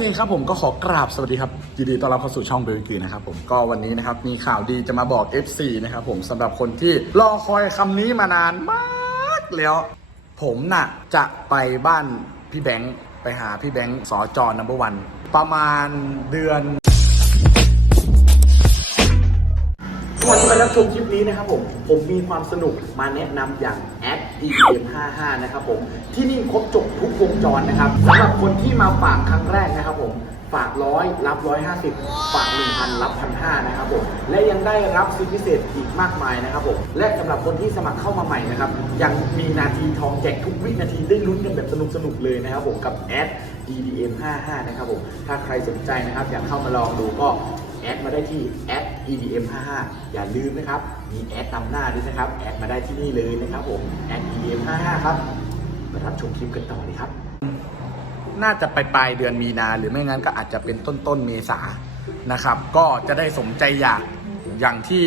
เคครับผมก็ขอกราบสวัสดีครับยินดีต้อนรับเข้าสู่ช่องเบลกีนะครับผมก็วันนี้นะครับมีข่าวดีจะมาบอก FC นะครับผมสำหรับคนที่รอคอยคำนี้มานานมากแล้ว ผมน่ะจะไปบ้านพี่แบงค์ไปหาพี่แบงค์สอจอนัมเบอร์วันประมาณเดือน รับชมคลิปนี้นะครับผม ผมมีความสนุกมาแนะนำอย่างแอด EDM55 นะครับผม ที่นี่ครบจบทุกวงจรนะครับสำหรับคนที่มาฝากครั้งแรกนะครับผมฝากร้อยรับร้อยห้าสิบฝากหนึ่งพันรับพันห้านะครับผม และยังได้รับสิทธิพิเศษอีกมากมายนะครับผม และสำหรับคนที่สมัครเข้ามาใหม่นะครับ ยังมีนาทีทองแจกทุกวินาทีได้ลุ้นกันแบบสนุกๆเลยนะครับผมกับแอด EDM55 นะครับผม ถ้าใครสนใจนะครับ อยากเข้ามาลองดูก็ แอดมาได้ที่แอด edm55 อย่าลืมนะครับ มีแอดนำหน้าด้วยนะครับ แอดมาได้ที่นี่เลยนะครับผมแอด edm55 ครับ มารับชมคลิปกันต่อเลยครับ น่าจะไปปลายเดือนมีนาหรือไม่งั้นก็อาจจะเป็นต้นต้นเมษานะครับ ก็จะได้สมใจอยากอย่างที่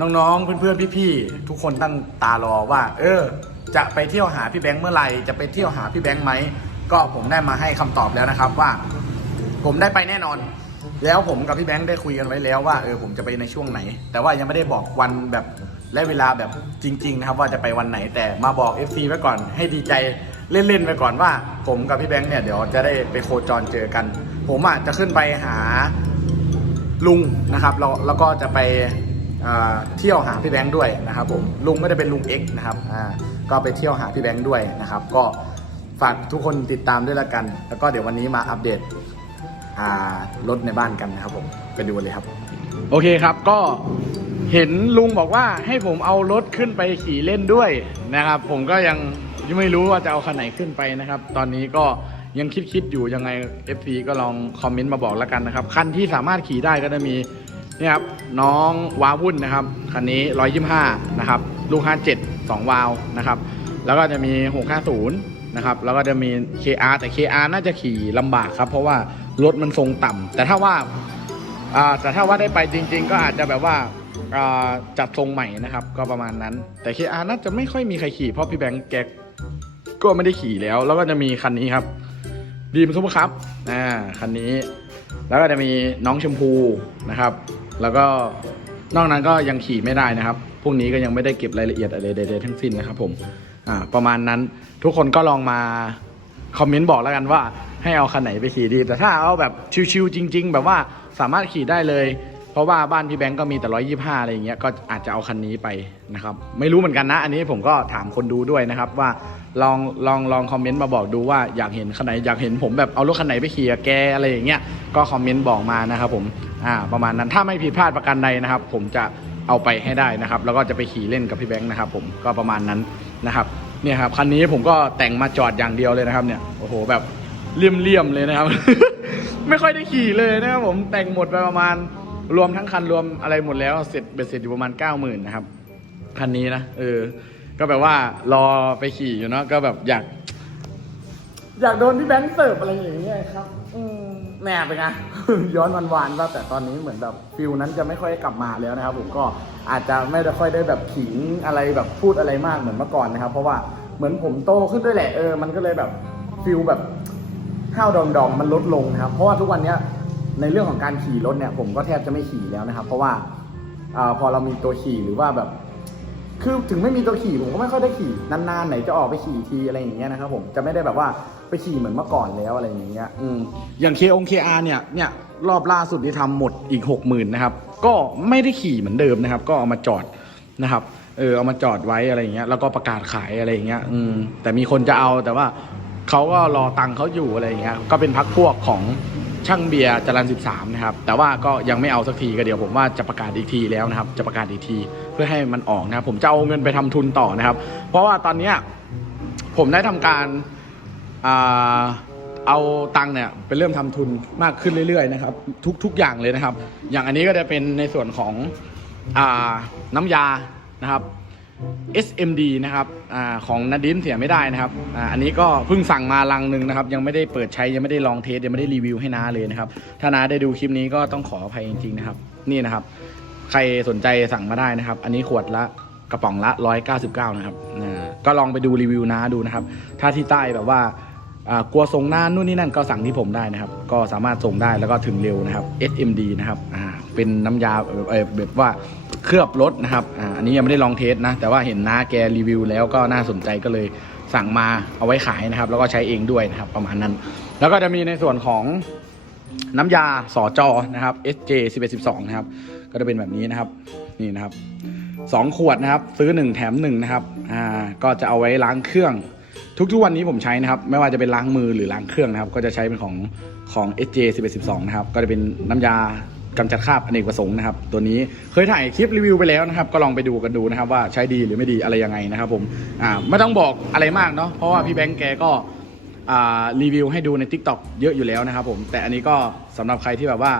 น้องๆ เพื่อนๆ พี่ๆ ทุกคนตั้งตารอว่า เออ จะไปเที่ยวหาพี่แบงค์เมื่อไหร่ จะไปเที่ยวหาพี่แบงค์ไหม ก็ผมได้มาให้คำตอบแล้วนะครับว่า ผมได้ไปแน่นอน แล้วผมกับพี่แบงค์ได้คุยกันไว้แล้วว่าเออผมจะไปในช่วงไหน แต่ว่ายังไม่ได้บอกวันแบบและเวลาแบบจริง ๆ นะครับ ว่าจะไปวันไหนแต่มาบอก FC ไว้ก่อนให้ดีใจเล่นๆไปก่อนว่า ผมกับพี่แบงค์เนี่ยเดี๋ยวจะได้ไปโคจรเจอกัน ผมอะจะขึ้นไปหาลุงนะครับแล้วแล้วก็จะไปเที่ยวหาพี่แบงค์ด้วยนะครับผมลุงก็จะเป็นลุงเอ็กนะครับอ่าก็ไปเที่ยวหาพี่แบงค์ด้วยนะครับ ก็ฝากทุกคนติดตามด้วยละกัน แล้วก็เดี๋ยววันนี้มาอัปเดต รถในบ้านกันนะครับผมไปดูเลยครับ โอเคครับก็เห็นลุงบอกว่าให้ผมเอารถขึ้นไปขี่เล่นด้วยนะครับ ผมก็ยังยังไม่รู้ว่าจะเอาคันไหนขึ้นไปนะครับ ตอนนี้ก็ยังคิดคิดๆอยู่ยังไง FC ก็ลองคอมเมนต์มาบอกแล้วกันนะครับคันที่สามารถขี่ได้ก็จะมีนี่ครับน้องวาวุ่นนะครับคันนี้ 125 นะครับ ลูก 57 2 วาล์วนะครับ แล้วก็จะมี 650 นะครับ แล้วก็จะมี KR แต่ KR น่าจะขี่ลำบากครับ เพราะว่า รถมันทรงต่ำแต่ถ้าว่าแต่ถ้าว่าได้ไปจริง ๆ ก็อาจจะแบบว่าจัดทรงใหม่นะครับ ก็ประมาณนั้น แต่ KR น่าจะไม่ค่อยมีใครขี่เพราะพี่แบงค์แกก็ไม่ได้ขี่แล้ว แล้วก็จะมีคันนี้ครับดีมซุปเปอร์คัพอ่าคันนี้ แล้วก็จะมีน้องชมพูนะครับ แล้วก็นอกนั้นก็ยังขี่ไม่ได้นะครับ พวกนี้ก็ยังไม่ได้เก็บรายละเอียดอะไรใดๆทั้งสิ้นนะครับผม อ่า ประมาณนั้น ทุกคนก็ลองมาคอมเมนต์บอกแล้วกันว่า ให้เอาคันไหนไปขี่ดี แต่ถ้าเอาแบบชิวๆจริง ๆ แบบว่าสามารถขี่ได้เลย เพราะว่าบ้านพี่แบงก์ก็มีแต่ร้อยยี่ห้าอะไรอย่างเงี้ยก็อาจจะเอาคันนี้ไปนะครับ ไม่รู้เหมือนกันนะ อันนี้ผมก็ถามคนดูด้วยนะครับว่าลองลองลองคอมเมนต์มาบอกดูว่าอยากเห็นคันไหนอยากเห็นผมแบบเอารถคันไหนไปขี่แกอะไรอย่างเงี้ยก็คอมเมนต์บอกมานะครับผมอ่าประมาณนั้นถ้าไม่ผิดพลาดประการใดนะครับ ผมจะเอาไปให้ได้นะครับ แล้วก็จะไปขี่เล่นกับพี่แบงค์นะครับผมก็ประมาณนั้นนะครับเนี่ยครับคันนี้ผมก็แต่งมาจอดอย่างเดียวเลยนะครับเนี่ยโอ้โหแบบ เลี่ยมๆเลยนะครับ ไม่ค่อยได้ขี่เลยนะครับผมแต่งหมดไปประมาณรวมทั้งคันรวมอะไรหมดแล้วเสร็จเบ็ดเสร็จอยู่ประมาณเก้าหมื่นนะครับคันนี้นะเออ ก็แบบว่ารอไปขี่อยู่เนาะก็แบบอยาก อยากโดนพี่แบงค์เสิร์ฟอะไรอย่างเงี้ยครับอืมแม่ไปนไง ย้อนวันวานๆว่าแต่ตอนนี้เหมือนแบบฟิลนั้นจะไม่ค่อยกลับมาแล้วนะครับ ผมก็อาจจะไม่ได้ค่อยได้แบบขิงอะไรแบบพูดอะไรมากเหมือนเมื่อก่อนนะครับ เพราะว่าเหมือนผมโตขึ้นด้วยแหละเออมันก็เลยแบบฟิลแบบ ห้าวดองดองๆมันลดลงนะครับ เพราะว่าทุกวันนี้ในเรื่องของการขี่รถเนี่ยผมก็แทบจะไม่ขี่แล้วนะครับ เพราะว่าอพอเรามีตัวขี่หรือว่าแบบ คือถึงไม่มีตัวขี่ผมก็ไม่ค่อยได้ขี่นานๆไหนจะออกไปขี่ทีอะไรอย่างเงี้ยนะครับผมจะไม่ได้แบบว่าไปขี่เหมือนเมื่อก่อนแล้วอะไรอย่างเงี้ยอืมอย่างเคองเคอาเนี่ยเนี่ยรอบล่าสุดที่ทำหมดอีกหกหมื่นนะครับ ก็ไม่ได้ขี่เหมือนเดิมนะครับ ก็เอามาจอดนะครับเออเอามาจอดไว้อะไรอย่างเงี้ยแล้วก็ประกาศขายอะไรอย่างเงี้ยอืมแต่มีคนจะเอาแต่ว่า เขาก็รอตังค์เขาอยู่อะไรอย่างเงี้ยก็เป็นพักพวกของช่างเบียร์จรัน13 นะครับ แต่ว่าก็ยังไม่เอาสักทีก็เดี๋ยวผมว่าจะประกาศอีกทีแล้วนะครับ จะประกาศอีกทีเพื่อให้มันออกนะครับผมจะเอาเงินไปทำทุนต่อนะครับ เพราะว่าตอนเนี้ยผมได้ทำการเอาตังเนี่ยไปเริ่มทำทุนมากขึ้นเรื่อยๆนะครับ ทุกทุกอย่างเลยนะครับ อย่างอันนี้ก็จะเป็นในส่วนของอน้ำยานะครับ SMD นะครับอของนาดินเสียไม่ได้นะครับออันนี้ก็เพิ่งสั่งมาลังหนึ่งนะครับ ยังไม่ได้เปิดใช้ยังไม่ได้ลองเทสยังไม่ได้รีวิวให้น้าเลยนะครับ ถ้าน้าได้ดูคลิปนี้ก็ต้องขออภัยจริงๆนะครับ นี่นะครับ ใครสนใจสั่งมาได้นะครับ อันนี้ขวดละกระป๋องละ 199 นะครับก็ลองไปดูรีวิวน้าดูนะครับ ถ้าที่ใต้แบบว่ากลัวส่งน้านนู่นนี่นั่นก็สั่งที่ผมได้นะครับ ก็สามารถส่งได้แล้วก็ถึงเร็วนะครับ SMD นะครับเป็นน้ำยาแบบว่า เคลือบรถนะครับอ่าอันนี้ยังไม่ได้ลองเทสนะ แต่ว่าเห็นน้าแกรีวิวแล้วก็น่าสนใจก็เลยสั่งมาเอาไว้ขายนะครับ แล้วก็ใช้เองด้วยนะครับประมาณนั้น แล้วก็จะมีในส่วนของน้ำยาสอจอนะครับ SJ 1112นะครับ ก็จะเป็นแบบนี้นะครับ นี่นะครับสองขวดนะครับ ซื้อ 1 แถม1นะครับอ่าก็จะเอาไว้ล้างเครื่อง ทุกๆวันนี้ผมใช้นะครับ ไม่ว่าจะเป็นล้างมือหรือล้างเครื่องนะครับ ก็จะใช้เป็นของของ SJ 1112นะครับ ก็จะเป็นน้ำยา กำจัดคราบอเนกประสงค์นะครับ ตัวนี้เคยถ่ายคลิปรีวิวไปแล้วนะครับ ก็ลองไปดูกันดูนะครับ ว่าใช้ดีหรือไม่ดีอะไรยังไงนะครับ ผมอ่าไม่ต้องบอกอะไรมากเนาะเพราะว่าพี่แบงค์แกก็อ่ารีวิวให้ดูใน Tik t o อกเยอะอยู่แล้วนะครับ ผมแต่อันนี้ก็สำหรับใครที่แบบว่า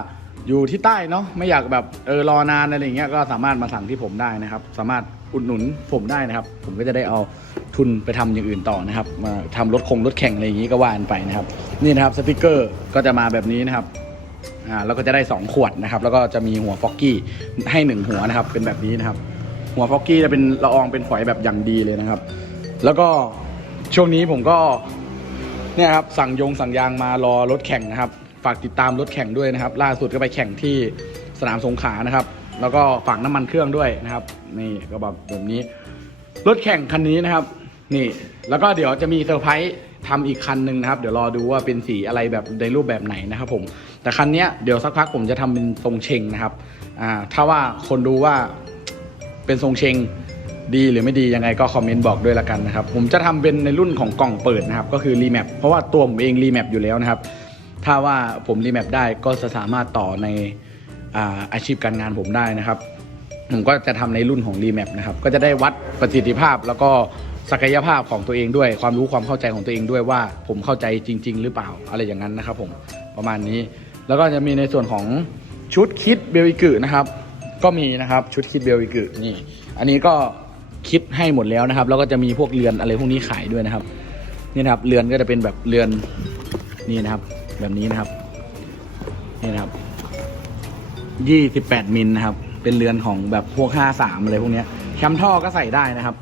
อยู่ที่ใต้เนาะไม่อยากแบบเออรอนานอะไรอย่างเงี้ยก็สามารถมาสั่งที่ผมได้นะครับ สามารถอุดหนุนผมได้นะครับ ผมก็จะได้เอาทุนไปทำอย่างอื่นต่อนะครับ มาทำรถคงรถแข่งอะไรอย่างงี้ก็ว่านไปนะครับ นี่นะครับสติกเกอร์ก็จะมาแบบนี้นะครับ อ่าแล้วก็จะได้ 2 ขวดนะครับ แล้วก็จะมีหัวฟอกกี้ให้หนึ่งหัวนะครับ เป็นแบบนี้นะครับ หัวฟอกกี้จะเป็นละอองเป็นฝอยแบบอย่างดีเลยนะครับ แล้วก็ช่วงนี้ผมก็เนี่ยครับสั่งยงสั่งยางมารอรถแข่งนะครับ ฝากติดตามรถแข่งด้วยนะครับ ล่าสุดก็ไปแข่งที่สนามสงขลานะครับ แล้วก็ฝากน้ำมันเครื่องด้วยนะครับ นี่ก็แบบแบบนี้ รถแข่งคันนี้นะครับ นี่ แล้วก็เดี๋ยวจะมีเซอร์ไพรส์ทำอีกคันหนึ่งนะครับ เดี๋ยวรอดูว่าเป็นสีอะไรแบบในรูปแบบไหนนะครับผม แต่คันนี้เดี๋ยวสักพักผมจะทำเป็นทรงเชงนะครับอ่าถ้าว่าคนดูว่าเป็นทรงเชงดีหรือไม่ดียังไงก็คอมเมนต์บอกด้วยละกันนะครับ ผมจะทำเป็นในรุ่นของกล่องเปิดนะครับ ก็คือรีแมปเพราะว่าตัวผมเองรีแมปอยู่แล้วนะครับ ถ้าว่าผมรีแมปได้ก็จะสามารถต่อในอาอาชีพการงานผมได้นะครับ ผมก็จะทำในรุ่นของรีแมปนะครับ ก็จะได้วัดประสิทธิภาพแล้วก็ศักยภาพของตัวเองด้วย ความรู้ความเข้าใจของตัวเองด้วยว่าผมเข้าใจจริง ๆ หรือเปล่าอะไรอย่างนั้นนะครับ ผมประมาณนี้ แล้วก็จะมีในส่วนของชุดคิดเบลอิกุนะครับ ก็มีนะครับชุดคิดเบลอิกุนี่ อันนี้ก็คิดให้หมดแล้วนะครับ แล้วก็จะมีพวกเรือนอะไรพวกนี้ขายด้วยนะครับ นี่นะครับเรือนก็จะเป็นแบบเรือนนี่นะครับ แบบนี้นะครับ นี่นะครับยี่สิบแปดมิลนะครับ เป็นเรือนของแบบพวกห้าสามอะไรพวกนี้แคมท่อก็ใส่ได้นะครับ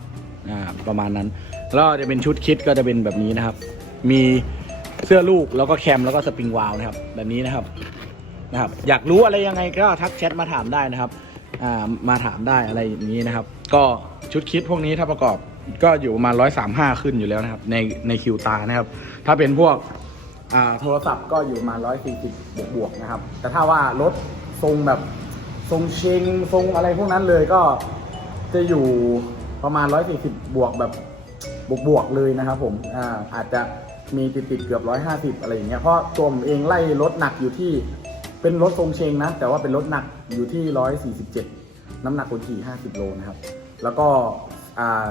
อ่า ประมาณนั้น แล้วจะเป็นชุดคิดก็จะเป็นแบบนี้นะครับ มี เสื้อลูกแล้วก็แคมแล้วก็สปริงวาลวนะครับ แบบนี้นะครับนะครับ อยากรู้อะไรยังไงก็ทักแชทมาถามได้นะครับอ่ามาถามได้อะไรอย่างนี้นะครับ ก็ชุดคิดพวกนี้ถ้าประกอบก็อยู่ประมาณร้อยสามห้าขึ้นอยู่แล้วนะครับ ในในคิวตานะครับ ถ้าเป็นพวกอ่าโทรศัพท์ก็อยู่ประมาร้อยสี่สิบบวกบวกๆนะครับ แต่ถ้าว่ารถทรงแบบทรงเชงทรงอะไรพวกนั้นเลยก็จะอยู่ประมาณร้อยสี่สิบบวกแบบบวกบวกๆเลยนะครับผม อ่าอาจจะ มีติดติดเกือบร้อยห้าสิบอะไรอย่างเงี้ยเพราะตัวผมเองไล่รถหนักอยู่ที่เป็นรถทรงเชงนะ แต่ว่าเป็นรถหนักอยู่ที่ร้อยสี่สิบเจ็ดน้ำหนักคนขี่ห้าสิบโลนะครับแล้วก็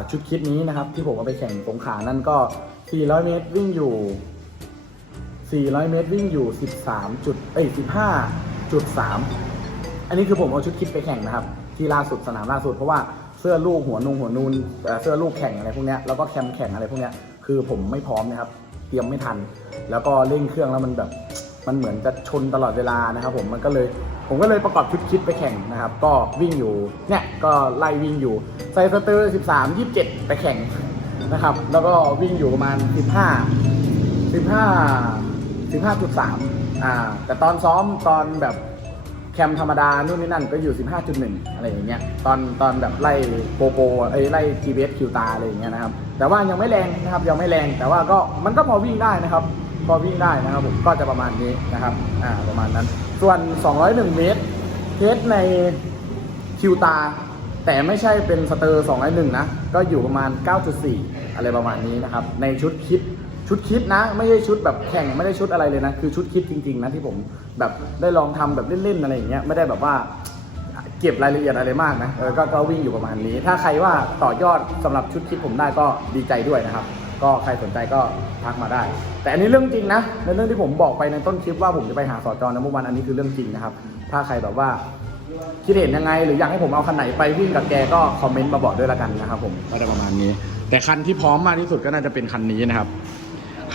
ชุดคิดนี้นะครับที่ผมเอาไปแข่งสงขานั่นก็ 400 เมตรวิ่งอยู่ 400 เมตรวิ่งอยู่ 13 จุดเอ้ย15จุด3อันนี้คือผมเอาชุดคิดไปแข่งนะครับ ที่ล่าสุดสนามล่าสุดเพราะว่าเสื้อลูกหัวนุงหัวนูนเอ่อเสื้อลูกแข่งอะไรพวกเนี้ยแล้วก็แคมแข่งอะไรพวกเนี้ยคือผมไม่พร้อมนะครับ เตรียมไม่ทัน แล้วก็เร่งเครื่องแล้วมันแบบมันเหมือนจะชนตลอดเวลานะครับผมมันก็เลยผมก็เลยประกอบชุดคิดไปแข่งนะครับ ก็วิ่งอยู่เนี่ยก็ไล่วิ่งอยู่ใส่สเตอร์13 27 ไปแข่งนะครับ แล้วก็วิ่งอยู่ประมาณ 15 15 15.3อ่าแต่ตอนซ้อมตอนแบบ แคมธรรมดานู่นนี่นั่นก็อยู่สิบห้าจุดหนึ่งอะไรอย่างเงี้ยตอนตอนแบบไล่โปโปเอ้ยไล่ GPS คิวตาอะไรอย่างเงี้ยนะครับแต่ว่ายังไม่แรงนะครับยังไม่แรงแต่ว่าก็มันก็พอวิ่งได้นะครับ พอวิ่งได้นะครับผมก็จะประมาณนี้นะครับอ่าประมาณนั้น ส่วน 201 เมตรเทสในคิวตา แต่ไม่ใช่เป็นสเตอร์ 2 0 1 นะ ก็อยู่ประมาณ 9.4 อะไรประมาณนี้นะครับในชุดคิด ชุดคิดนะ ไม่ใช่ชุดแบบแข่งไม่ได้ชุดอะไรเลยนะ คือชุดคิดจริง ๆ นะที่ผมแบบได้ลองทำแบบเล่นๆอะไรอย่างเงี้ยไม่ได้แบบว่าเก็บรายละเอียดอะไรมากนะเออก็ก็วิ่งอยู่ประมาณนี้ ถ้าใครว่าต่อยอดสำหรับชุดคิดผมได้ก็ดีใจด้วยนะครับ ก็ใครสนใจก็ทักมาได้ แต่อันนี้เรื่องจริงนะในเรื่องที่ผมบอกไปในต้นคลิปว่าผมจะไปหาสอจอในเมื่อวันอันนี้คือเรื่องจริงนะครับ ถ้าใครแบบว่าคิดเห็นยังไง หรืออยากให้ผมเอาคันไหนไปวิ่งกับแกก็คอมเมนต์มาบอกด้วยละกันนะครับผมก็จะประมาณนี้ แต่คันที่พร้อมมากที่สุดก็น่าจะเป็นคันนี้นะครับ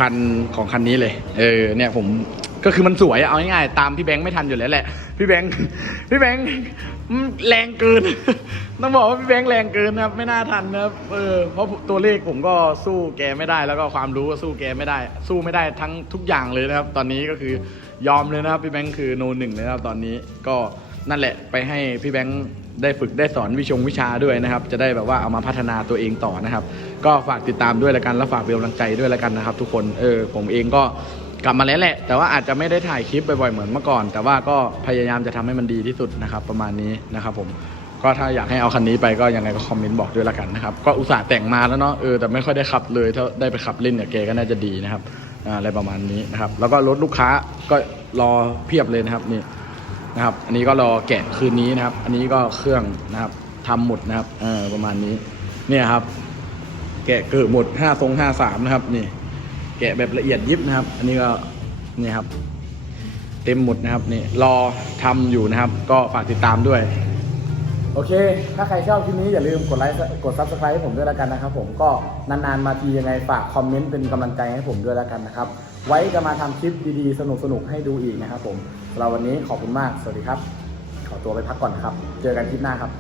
คันของคันนี้เลย เออเนี่ยผมก็คือมันสวยเอาง่ายๆตามพี่แบงค์ไม่ทันอยู่แล้วแหละ พี่แบงค์พี่แบงค์แรงเกิน ต้องบอกว่าพี่แบงค์แรงเกินนะครับไม่น่าทันนะครับเออเพราะตัวเลขผมก็สู้แกไม่ได้ แล้วก็ความรู้ก็สู้แกไม่ได้ สู้ไม่ได้ทั้งทุกอย่างเลยนะครับ ตอนนี้ก็คือยอมเลยนะครับพี่แบงค์คือโนหนึ่งเลยนะครับตอนนี้ก็นั่นแหละไปให้พี่แบงค์ได้ฝึกได้สอนวิชงวิชาด้วยนะครับ จะได้แบบว่าเอามาพัฒนาตัวเองต่อนะครับ ก็ฝากติดตามด้วยล้วกันแล้วฝากเป็นกำลังใจด้วยล้วกันนะครับ ทุกคนเออผมเองก็กลับมาแล้วแหละ แต่ว่าอาจจะไม่ได้ถ่ายคลิปบ่อยๆเหมือนเมื่อก่อน แต่ว่าก็พยายามจะทำให้มันดีที่สุดนะครับ ประมาณนี้นะครับ ผมก็ถ้าอยากให้เอาคันนี้ไปก็ยังไงก็คอมเมนต์บอกด้วยละกันนะครับก็อุตส่าห์แต่งมาแล้วเนาะเออแต่ไม่ค่อยได้ขับเลยถ้าได้ไปขับเล่นเนี่ยแกก็น่าจะดีนะครับอะไรประมาณนี้นะครับแล้วก็รถลูกค้าก็รอเพียบเลยนะครับนี่นะครับ อันนี้ก็รอแกะคืนนี้นะครับ อันนี้ก็เครื่องนะครับทำหมดนะครับเออประมาณนี้เนี่ยครับ กะเกิดหมดห้าทรงห้าสามนะครับนี่ แกะแบบละเอียดยิบนะครับ อันนี้ก็นี่ครับ เต็มหมดนะครับนี่รอทำอยู่นะครับ ก็ฝากติดตามด้วย โอเค ถ้าใครชอบคลิปนี้อย่าลืมกดไลค์กด subscribe ให้ผมด้วยแล้วกันนะครับผมก็นานๆมาทียังไงฝากคอมเมนต์เป็นกำลังใจให้ผมด้วยแล้วกันนะครับ ไว้จะมาทำคลิปดีๆ สนุกๆให้ดูอีกนะครับผมสำหรับวันนี้ขอบคุณมากสวัสดีครับ ขอตัวไปพักก่อนครับ เจอกันคลิปหน้าครับ